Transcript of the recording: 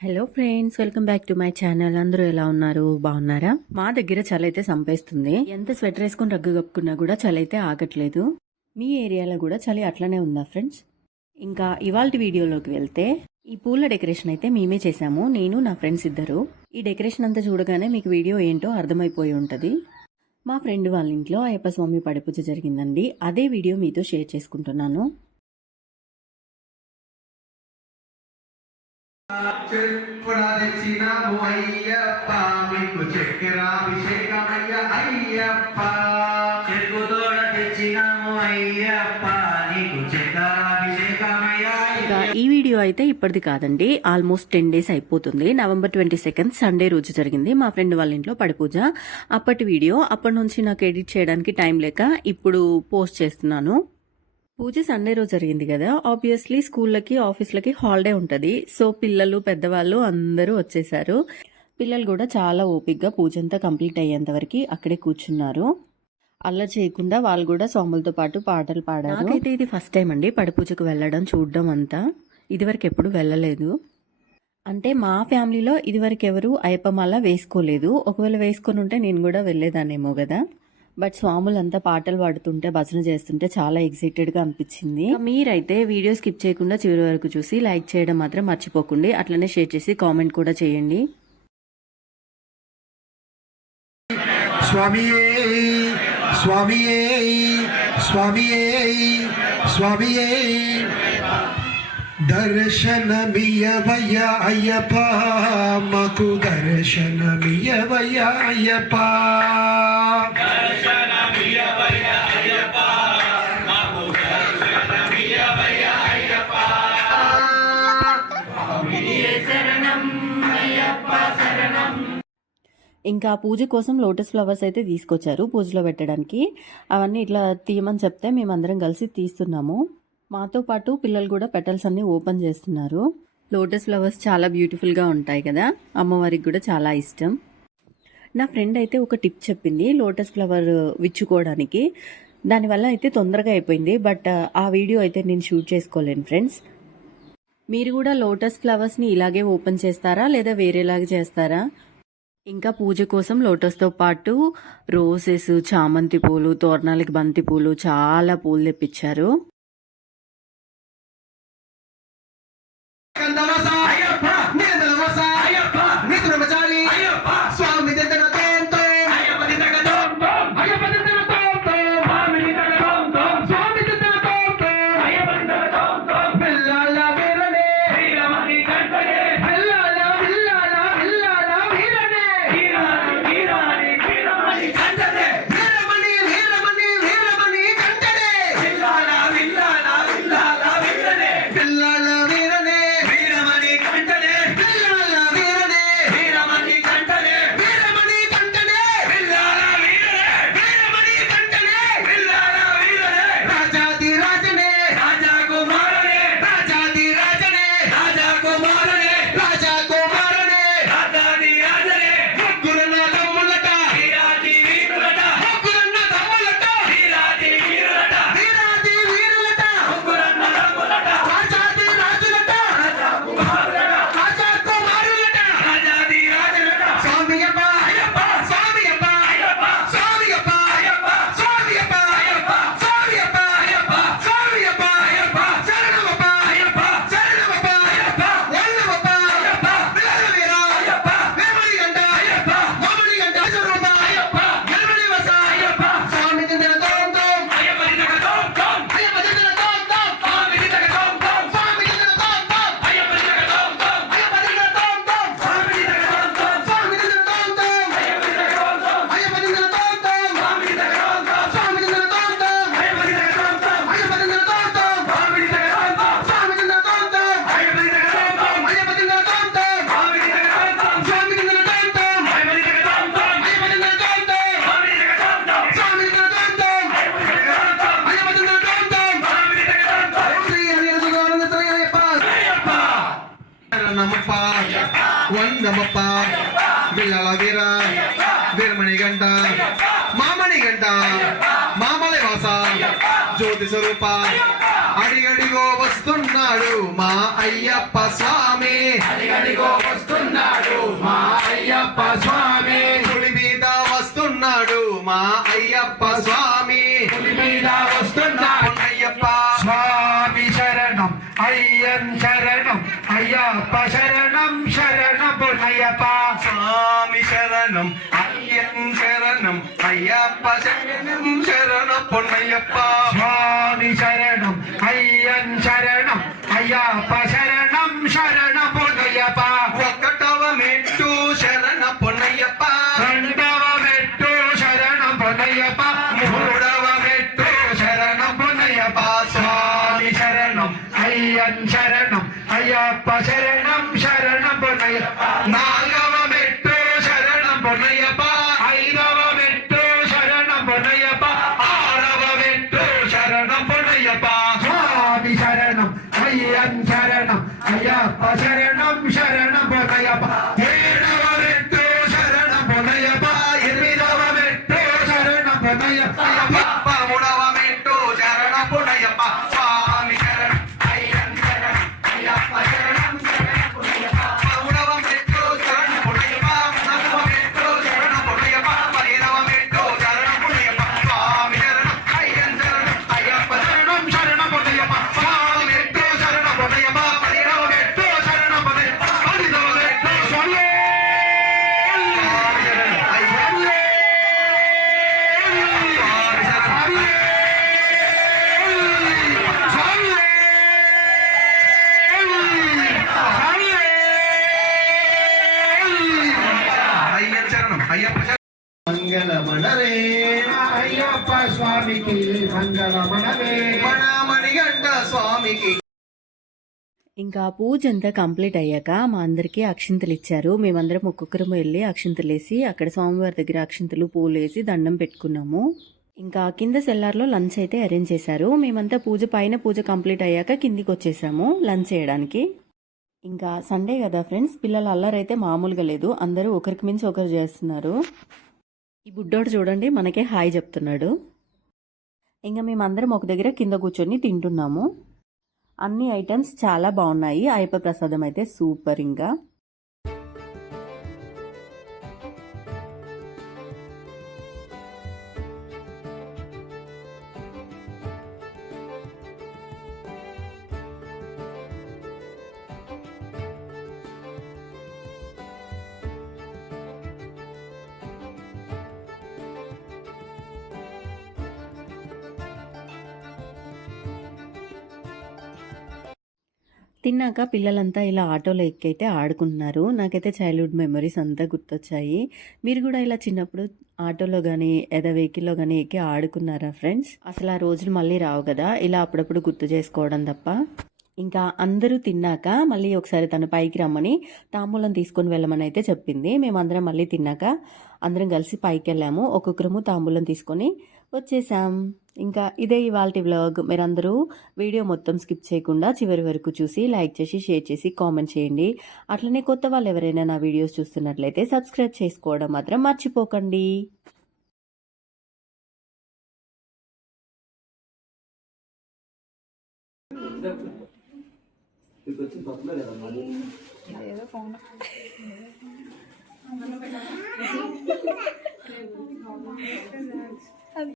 Hello friends, welcome back to my channel. అందరూ ఎలా ఉన్నారు? బాగున్నారా? మా దగ్గర చలి అయితే సంపేస్తుంది. ఎంత స్వెటర్ వేసుకుని రగ్గు కప్పుకున్నా కూడా చలి అయితే ఆగట్లేదు. మీ ఏరియాలో కూడా చలి అట్లనే ఉందా ఫ్రెండ్స్? ఇంకా ఇవాల్టి వీడియోలోకి వెళ్తే, ఈ పూల డెకరేషన్ అయితే మేమే చేసాము, నేను నా ఫ్రెండ్స్ ఇద్దరు. ఈ డెకరేషన్ అంతా చూడగానే మీకు వీడియో ఏంటో అర్థమైపోయి ఉంటుంది. మా ఫ్రెండ్ వాళ్ళ ఇంట్లో అయ్యప్ప స్వామి పడిపూజ జరిగిందండి. అదే వీడియో మీతో షేర్ చేసుకుంటున్నాను. చెప్పుడా తెచ్చినాము అయ్యప్ప, మీకు చక్కెరాభిషేకమయ్య అయ్యప్ప. చెరుకుతోడ తెచ్చినాము అయ్యప్ప, నీకు చక్కెరాభిషేకమయ్య. ఇంకా ఈ వీడియో అయితే ఇప్పటిది కాదండి, ఆల్మోస్ట్ 10 days అయిపోతుంది. November 22 సండే రోజు జరిగింది మా ఫ్రెండ్ వాళ్ళ ఇంట్లో పడిపూజ. అప్పటి వీడియో. అప్పటి నుంచి నాకు ఎడిట్ చేయడానికి టైం లేక ఇప్పుడు పోస్ట్ చేస్తున్నాను. పూజ సండే రోజు జరిగింది కదా, ఆబ్వియస్లీ స్కూళ్ళకి ఆఫీస్లకి హాలిడే ఉంటుంది. సో పిల్లలు పెద్దవాళ్ళు అందరూ వచ్చేసారు. పిల్లలు కూడా చాలా ఓపిక్గా పూజ అంతా కంప్లీట్ అయ్యేంత వరకు అక్కడే కూర్చున్నారు. అలా చేయకుండా వాళ్ళు కూడా స్వాములతో పాటు పాటలు పాడారు. నాకైతే ఇది ఫస్ట్ టైం అండి పడిపూజకు వెళ్ళడం, చూడడం అంతా. ఇదివరకు ఎప్పుడు వెళ్ళలేదు. అంటే మా ఫ్యామిలీలో ఇదివరకు ఎవరు అయ్యప్పమాల వేసుకోలేదు. ఒకవేళ వేసుకొని ఉంటే నేను కూడా వెళ్ళేదాన్నేమో కదా. బట్ స్వాములంతా పాటలు పాడుతుంటే, భజన చేస్తుంటే చాలా ఎక్సైటెడ్గా అనిపించింది. మీరైతే వీడియో స్కిప్ చేయకుండా చివరి వరకు చూసి లైక్ చేయడం మాత్రం మర్చిపోకండి. అట్లనే షేర్ చేసి కామెంట్ కూడా చేయండి. స్వామియే స్వామియే స్వామియే స్వామియే, దర్శనమియ్యవయ్య అయ్యప్ప, మాకు దర్శనమియ్యవయ్య అయ్యప్ప. ఇంకా పూజ కోసం లోటస్ ఫ్లవర్స్ అయితే తీసుకొచ్చారు పూజలో పెట్టడానికి. అవన్నీ ఇట్లా తీయమని చెప్తే మేమందరం కలిసి తీస్తున్నాము. మాతో పాటు పిల్లలు కూడా పెటల్స్ అన్ని ఓపెన్ చేస్తున్నారు. లోటస్ ఫ్లవర్స్ చాలా బ్యూటిఫుల్గా ఉంటాయి కదా, అమ్మవారికి కూడా చాలా ఇష్టం. నా ఫ్రెండ్ అయితే ఒక టిప్ చెప్పింది లోటస్ ఫ్లవర్ విచ్చుకోవడానికి. దానివల్ల అయితే తొందరగా అయిపోయింది. బట్ ఆ వీడియో అయితే నేను షూట్ చేసుకోలేను ఫ్రెండ్స్. మీరు కూడా లోటస్ ఫ్లవర్స్ని ఇలాగే ఓపెన్ చేస్తారా లేదా వేరేలాగా చేస్తారా? ఇంకా పూజ కోసం లోటస్తో పాటు రోసెస్, చామంతి పూలు, తోరణాలకి బంతి పూలు, చాలా పూలు తెప్పించారు. వందమప్ప బిళ్ళల వీర వీరమణి గంట మామణి గంట మామలై వాస జ్యోతి స్వరూప అడిగడిగో వస్తున్నాడు మా అయ్యప్ప స్వామి. శరణం శరణమయ్యప్ప స్వామి శరణం అయ్యన్ శరణం అయ్యప్ప శరణం శరణ పొన్నయ్యప్ప స్వామి శరణం అయ్యన్ శరణం అయ్యప్ప శరణం శరణమయ్యప్ప ఒకటవ మెట్టు శరణ పొన్నయ్యప్ప రెండవ మెట్టు శరణమయ్యప్ప మూడవ మెట్టు శరణ పొన్నయ్యప్ప స్వామి శరణం అయ్యన్ శరణం అయ్యప్ప శరణం శరణమయ్యప్ప నాలుగవ మెట్టు శరణ పొన్నయ్యప్ప ఐదవ మెట్టు శరణమయ్యప్ప ఆరవ మెట్టు శరణ పొన్నయ్యప్ప స్వామి శరణం అయ్యన్ శరణం అయ్యప్ప శరణం శరణమయ్యప్ప ఏడవ మెట్టు శరణమయ్యప్ప ఎనిమిదవ మెట్టు శరణమయ్యప్ప మూడవ మెట్టు శరణ పొన్నయ్యప్ప స్వామి శరణం అయ్యన్ శరణం అయ్యప్ప శరణం శరణ పొన్నయ్యప్ప మూడవ మెట్టు శరణ పొన్నయ్యప్ప నాలుగవ మెట్టు శరణ పొన్నయ్యప్ప పదిహేనవ మెట్టు శరణ పొన్నయ్యప్ప స్వామి శరణం అయ్యన్ శరణం అయ్యప్ప శరణం శరణమయ్యప్ప స్వామి మెట్టు శరణ పొన్నయ్యప్ప పదిహేనవ మెట్టు శరణ పొన్నయ్యప్ప పదిహేనవ మెట్టు స్వామి స్వామి శరణం అయ్యప్ప స్వామి శరణం అయ్యన్ శరణం అయ్యప్ప శరణం మంగళమణరే అయ్యప్ప స్వామికి మంగళమనవే మణమణిగంట స్వామికి ఇంకా పూజ అంతా కంప్లీట్ అయ్యాక మా అందరికీ అక్షింతలు ఇచ్చారు. మేమందరం ఒక్కొక్కరం వెళ్ళి అక్షింతలు వేసి అక్కడ స్వామివారి దగ్గర అక్షింతలు పూలు వేసి దండం పెట్టుకున్నాము. ఇంకా కింద సెల్లార్లో లంచ్ అయితే అరేంజ్ చేశారు. మేమంతా పూజ కంప్లీట్ అయ్యాక కిందికి వచ్చేసాము లంచ్ చేయడానికి. ఇంకా సండే కదా ఫ్రెండ్స్, పిల్లల అల్లరైతే మామూలుగా లేదు. అందరూ ఒకరికి మించి ఒకరు చేస్తున్నారు. ఈ బుడ్డోడు చూడండి మనకే హాయ్ చెప్తున్నాడు. ఇంకా మేమందరం ఒక దగ్గర కింద కూర్చొని తింటున్నాము. అన్ని ఐటమ్స్ చాలా బాగున్నాయి. అయ్యప్ప ప్రసాదం అయితే సూపర్. ఇంకా తిన్నాక పిల్లలంతా ఇలా ఆటోలో ఎక్కైతే ఆడుకుంటున్నారు. నాకైతే చైల్డ్హుడ్ మెమరీస్ అంతా గుర్తొచ్చాయి. మీరు కూడా ఇలా చిన్నప్పుడు ఆటోలో కానీ ఏదో వెహికల్లో కానీ ఎక్కి ఆడుకున్నారా ఫ్రెండ్స్? అసలు ఆ రోజులు మళ్ళీ రావు కదా, ఇలా అప్పుడప్పుడు గుర్తు చేసుకోవడం తప్ప. ఇంకా అందరూ తిన్నాక మళ్ళీ ఒకసారి తను పైకి రమ్మని తాంబూలం తీసుకొని వెళ్ళమని అయితే చెప్పింది. మేమందరం మళ్ళీ తిన్నాక అందరం కలిసి పైకి వెళ్ళాము. ఒక్కొక్కరము తాంబూలం తీసుకొని వచ్చేసాం. ఇంకా ఇదే ఇవాల్టి వ్లాగ్. మీరందరూ వీడియో మొత్తం స్కిప్ చేయకుండా చివరి వరకు చూసి లైక్ చేసి షేర్ చేసి కామెంట్ చేయండి. అట్లనే కొత్త వాళ్ళు ఎవరైనా నా వీడియోస్ చూస్తున్నట్లయితే సబ్స్క్రైబ్ చేసుకోవడం మాత్రం మర్చిపోకండి.